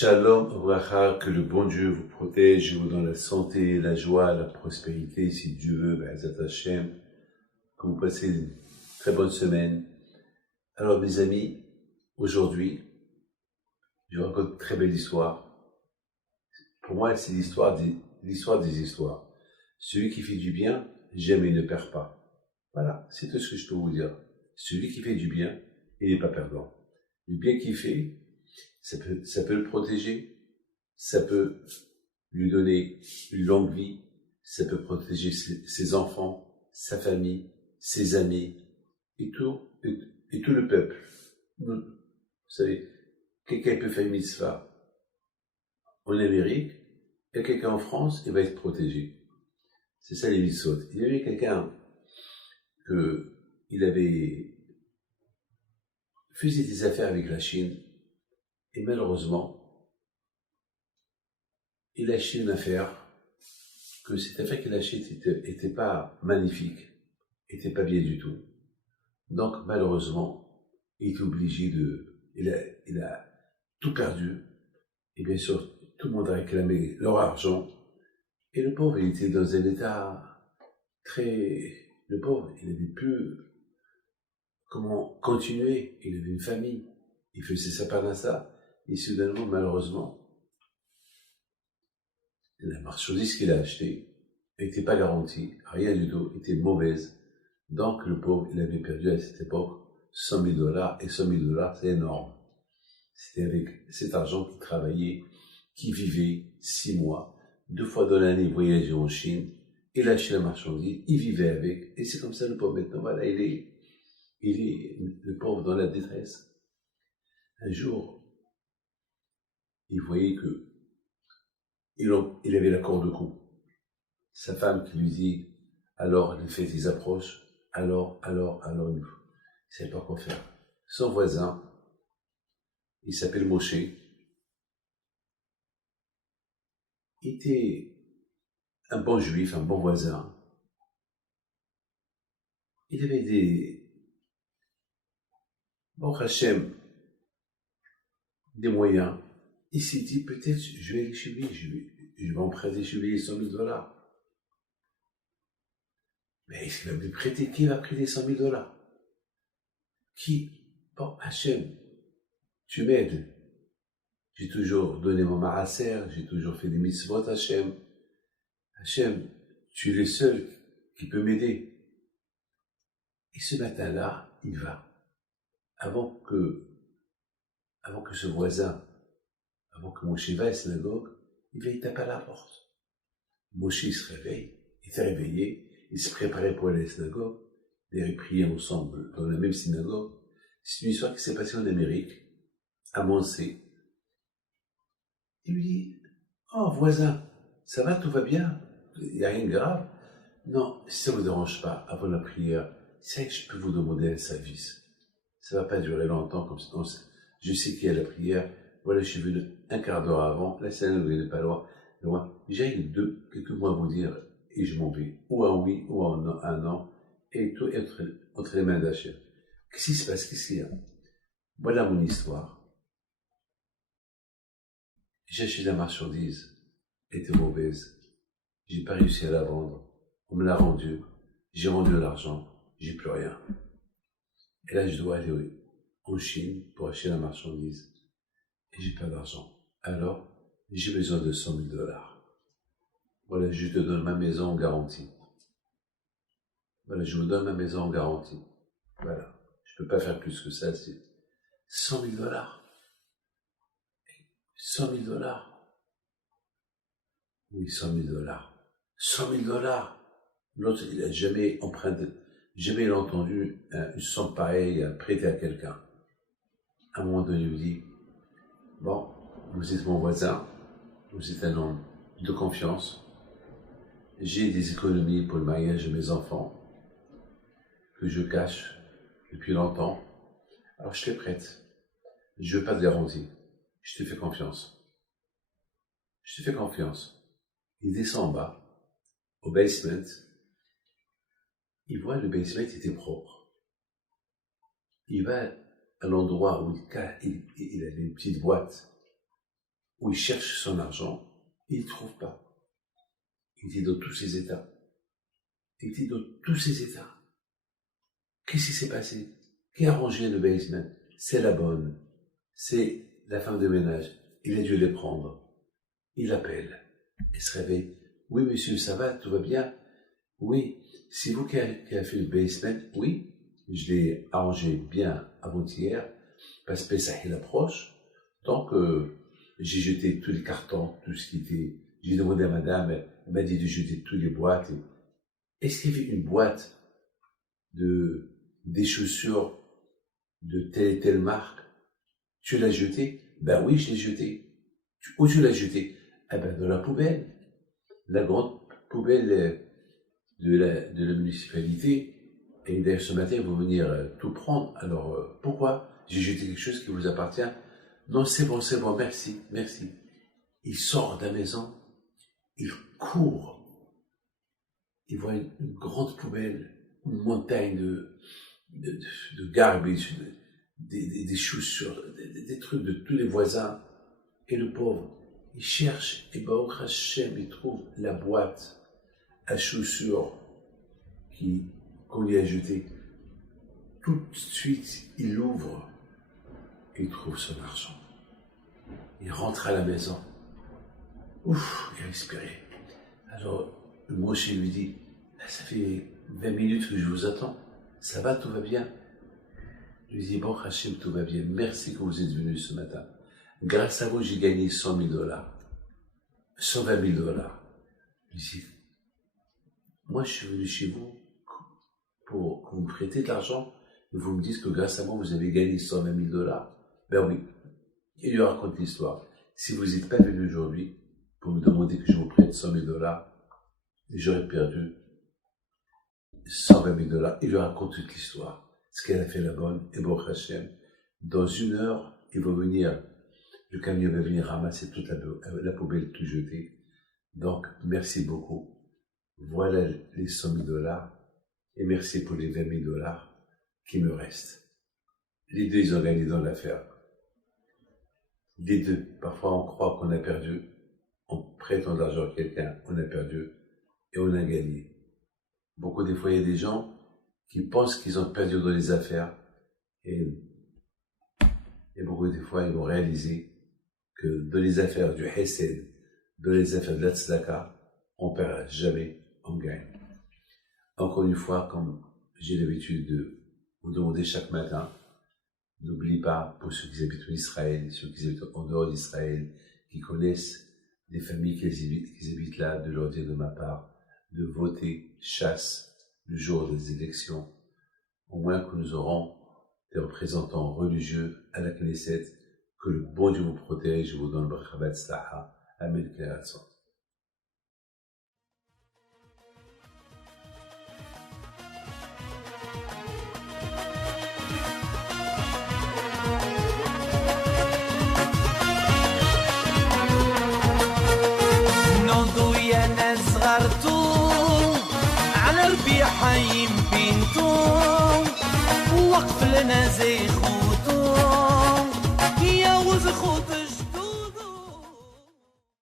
Shalom, Abraha, que le bon Dieu vous protège, vous donne la santé, la joie, la prospérité, si Dieu veut, Be'ezrat Hashem, que vous passez une très bonne semaine. Alors mes amis, aujourd'hui, je vous raconte une très belle histoire. Pour moi, c'est l'histoire des histoires. Celui qui fait du bien, jamais ne perd pas. Voilà, c'est tout ce que je peux vous dire. Celui qui fait du bien, il n'est pas perdant. Le bien qu'il fait, ça peut le protéger, ça peut lui donner une longue vie, ça peut protéger ses enfants, sa famille, ses amis, et tout le peuple. Vous savez, quelqu'un peut faire une mitzvah en Amérique, et quelqu'un en France, il va être protégé. C'est ça les mitzvot. Il y avait quelqu'un il avait faisait des affaires avec la Chine, et malheureusement, il a acheté une affaire, que cette affaire qu'il a achetée était pas magnifique, était pas bien du tout. Donc, malheureusement, il est obligé il a tout perdu. Et bien sûr, tout le monde a réclamé leur argent. Et le pauvre, il était dans un état le pauvre, il n'avait plus comment continuer. Il avait une famille. Il faisait sa parnassa. Et soudainement, malheureusement, la marchandise qu'il a achetée n'était pas garantie, rien du tout, était mauvaise. Donc le pauvre, il avait perdu à cette époque $100,000, et $100,000, c'est énorme. C'était avec cet argent qu'il travaillait, qu'il vivait 6 mois, 2 fois dans l'année, il voyageait en Chine, il achetait la marchandise, il vivait avec, et c'est comme ça le pauvre maintenant, voilà, il est le pauvre dans la détresse. Un jour, il voyait que il avait la corde au cou. Sa femme qui lui dit, alors les fêtes ils approchent, alors, il ne savait pas quoi faire. Son voisin, il s'appelle Moshe, il était un bon juif, un bon voisin. Il avait bon Hachem, des moyens. Il s'est dit, peut-être je vais aller chez lui, je vais emprunter chez lui $100,000. Mais est-ce qu'il va me prêter? Qui va prêter $100,000? Qui? Bon, Hachem, tu m'aides. J'ai toujours donné mon maaser, j'ai toujours fait des mitzvot, Hachem. Hachem, tu es le seul qui peut m'aider. Et ce matin-là, il va. Avant que ce voisin, avant que Moshe va à la synagogue, il tape à la porte. Moshe se réveille, il s'est réveillé, il se préparait pour aller à la synagogue, ils priaient ensemble dans la même synagogue. C'est une histoire qui s'est passée en Amérique, à Montsé. Il lui dit, oh voisin, ça va, tout va bien, il n'y a rien de grave. Non, si ça ne vous dérange pas, avant la prière, c'est que je peux vous demander un service. Ça ne va pas durer longtemps comme ça. Je sais qu'il y a la prière. Voilà, je suis venu un quart d'heure avant. La synagogue n'est pas loin. J'ai quelques mots à vous dire et je m'en vais. Ou un oui, ou un non. Et tout entre les mains d'Hachem. Qu'est-ce qui se passe? Qu'est-ce qu'il y a? Voilà mon histoire. J'ai acheté la marchandise. Elle était mauvaise. J'ai pas réussi à la vendre. On me l'a rendue. J'ai rendu l'argent. J'ai plus rien. Et là, je dois aller en Chine pour acheter la marchandise. Et j'ai pas d'argent. Alors, j'ai besoin de $100,000. Voilà, je te donne ma maison en garantie. Voilà, je vous donne ma maison en garantie. Voilà. Je peux pas faire plus que ça. C'est $100,000. $100,000. Oui, $100,000. $100,000. L'autre, il a jamais emprunté, jamais entendu une somme pareille prêtée à quelqu'un. À un moment donné, il me dit, bon, vous êtes mon voisin, vous êtes un homme de confiance, j'ai des économies pour le mariage de mes enfants, que je cache depuis longtemps, alors je te prête. Je veux pas de garantie, je te fais confiance. Je te fais confiance. Il descend en bas, au basement, il voit le basement était propre. Il va à l'endroit où il avait une petite boîte. où il cherche son argent, il ne trouve pas. Il était dans tous ses états. Il était dans tous ses états. Qu'est-ce qui s'est passé? Qui a rangé le basement? C'est la bonne. C'est la femme de ménage. Il a dû les prendre. Il appelle. Il se réveille. Oui, monsieur, ça va? Tout va bien? Oui. C'est vous qui avez fait le basement? Oui. Je l'ai arrangé bien avant-hier. Parce que Pessah, il approche. Donc, j'ai jeté tous les cartons, tout ce qui était... J'ai demandé à madame, elle m'a dit de jeter toutes les boîtes. Est-ce qu'il y avait une boîte des chaussures de telle et telle marque? Tu l'as jeté? Ben oui, je l'ai jeté. Où tu l'as jeté? Eh ben dans la poubelle. La grande poubelle de la municipalité. Et d'ailleurs, ce matin, ils vont venir tout prendre. Alors, pourquoi? J'ai jeté quelque chose qui vous appartient? Non, c'est bon, merci, merci. Il sort de la maison, il court. Il voit une grande poubelle, une montagne de garbage, des chaussures, des trucs de tous les voisins. Et le pauvre, il cherche, et Baruch Hashem, il trouve la boîte à chaussures qu'on lui a jetée. Tout de suite, il l'ouvre et il trouve son argent. Il rentre à la maison. Ouf, il respirait. Alors, le Moshe lui dit, ça fait 20 minutes que je vous attends. Ça va, tout va bien? Je lui dis, bon, Hachem, tout va bien. Merci que vous êtes venu ce matin. Grâce à vous, j'ai gagné $100,000. 120,000. Je lui dis, moi, je suis venu chez vous pour que vous me prêtez de l'argent et vous me dites que grâce à moi, vous avez gagné $120,000. Ben oui. Il lui raconte l'histoire. Si vous n'êtes pas venu aujourd'hui pour me demander que je vous prête $100,000, j'aurais perdu $120,000. Il lui raconte toute l'histoire. Ce qu'elle a fait la bonne, et Baruch Hashem. Dans 1 heure, il va venir, le camion va venir ramasser toute la poubelle tout jetée. Donc, merci beaucoup. Voilà les $100,000 et merci pour les $20,000 qui me restent. Les deux, ils ont gagné dans l'affaire. Les deux. Parfois, on croit qu'on a perdu. En prêtant de l'argent à quelqu'un, on a perdu et on a gagné. Beaucoup des fois, il y a des gens qui pensent qu'ils ont perdu dans les affaires et beaucoup des fois, ils vont réaliser que dans les affaires du Hesed, dans les affaires de la Tzedaka, on ne perd jamais, on gagne. Encore une fois, comme j'ai l'habitude de vous demander chaque matin, n'oubliez pas, pour ceux qui habitent en Israël, ceux qui habitent en dehors d'Israël, qui connaissent des familles qui habitent là, de leur dire de ma part, de voter chasse le jour des élections, au moins que nous aurons des représentants religieux à la Knesset, que le bon Dieu vous protège et vous donne le bracha v'hatzlacha. Amen. على ربيع حيم بنتو وقف لنا زي خو